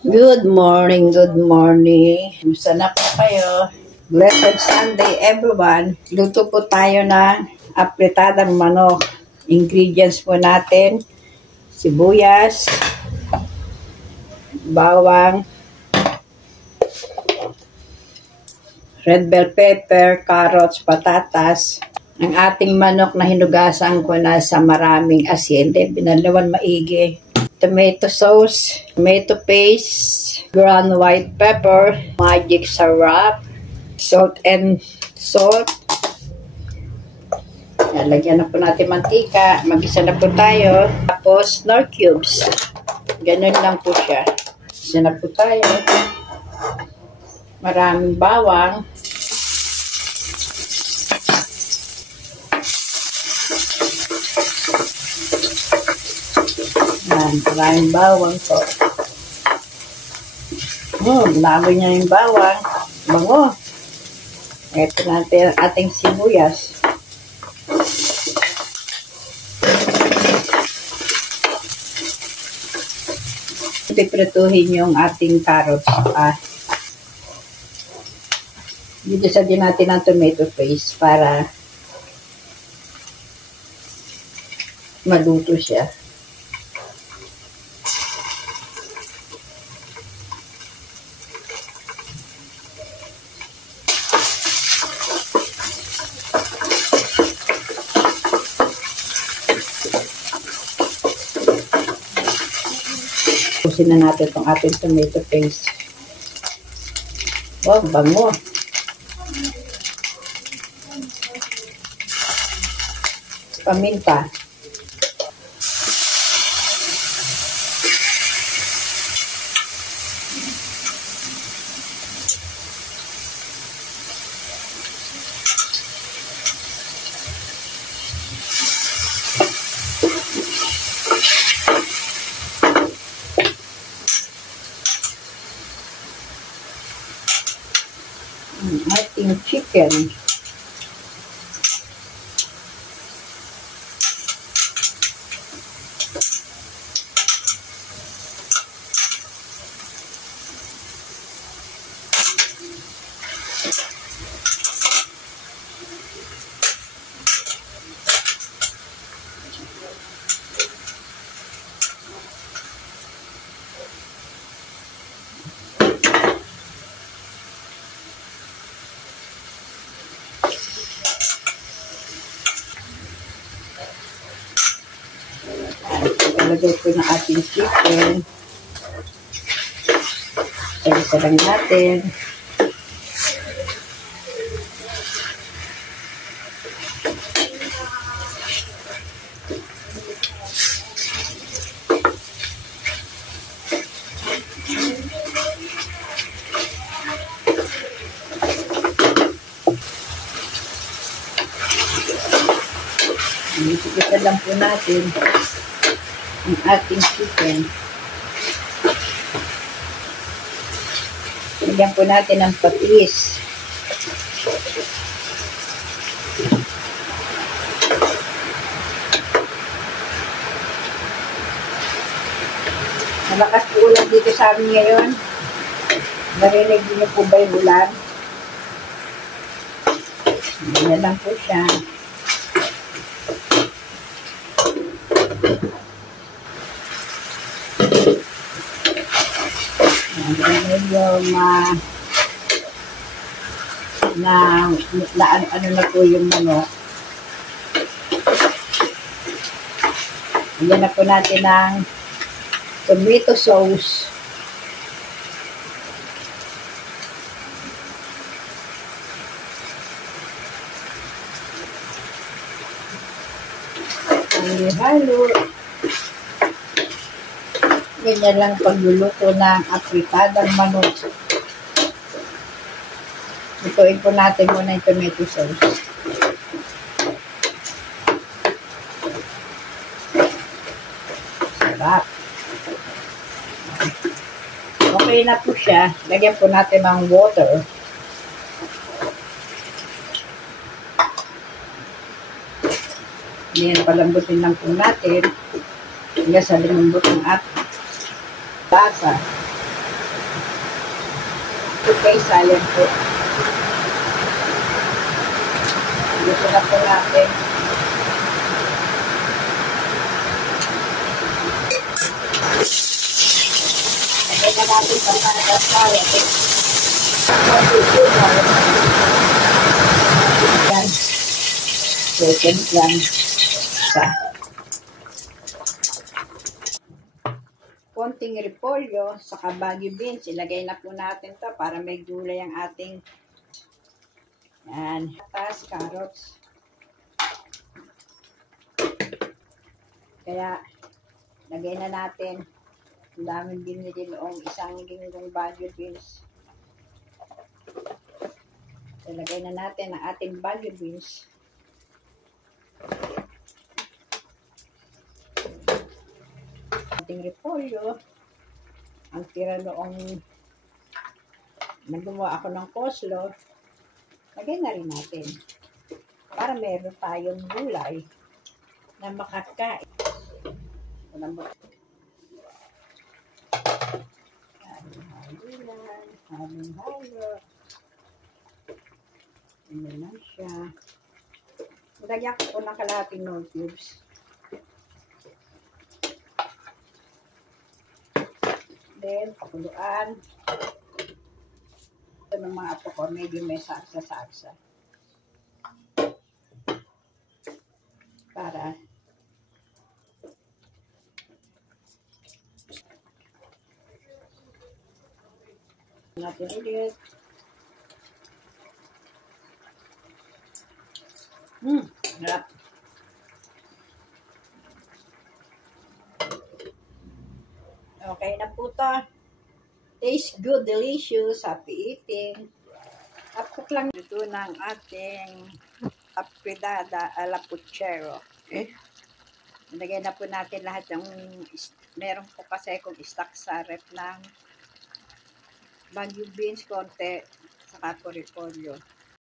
Good morning, good morning. Kumusta na po kayo? Blessed Sunday, everyone. Luto po tayo ng apritadang manok. Ingredients po natin, sibuyas, bawang, red bell pepper, carrots, patatas. Ang ating manok na hinugasan ko na sa maraming asin. Binalawan maigi. Tomato sauce, tomato paste, ground white pepper, magic syrup, salt. Lalagyan na po natin mantika. Mag-isa na po tayo. Tapos, nor cubes. Ganun lang po siya. Isa na po tayo. Maraming bawang. Maraming bawang po. Lalo niya yung bawang. Bango. Ito natin ang ating sibuyas. Piprituhin yung ating carrots. Dito sa din natin ang tomato paste para maluto siya. Pusin na natin itong ating tomato paste. Wow, bango. Paminta. Ating chicken. Ilagay ko ng ating chicken. Isa lang natin. Isa lang po natin ang ating chicken. Lagyan po natin ang patis. Malakas po ulan dito sa amin ngayon. Narinig niyo po ba yung ulan? Yan lang po siya. Medyo ano na po yung manok. Ayan na po natin ang tomato sauce. Halo. Ganyan lang pagluluto ng apritadang manok. Lutuin po natin muna yung tomato sauce. Sarap. Okay na po siya. Lagyan po natin ng water. Yan, palambutin lang po natin. Hanggang sa lumambot ng at tasa. Okay, silent po. Gusto na po natin. Lagay na natin sa panagasawa. Yan. Second lang. Sa konting repolyo, saka Baguio beans. Ilagay na po natin to para may gulay ang ating yan. Patas, carrots. Kaya, lagay na natin. Ang daming binili noong isang linggong Baguio beans. Ilagay na natin ang ating Baguio beans. Ating repolyo. Ang tira noong naggumawa ako ng coleslaw. Lagay na rin natin. Para meron tayong gulay na makakain. Halo. Ano lang siya. Lagyan ko ng kalahating no cubes. Then, pakuluan. Ito ng mga apo ko, medyo may salsa-salsa. Para natin ulit. Harap. Okay na po to. Taste good, delicious, happy eating. Tapos lang ito ng ating apredada a la puchero. Nilagay na po natin lahat ng meron po kasi kung stock sa rep ng Baguio beans, konti, saka repolyo.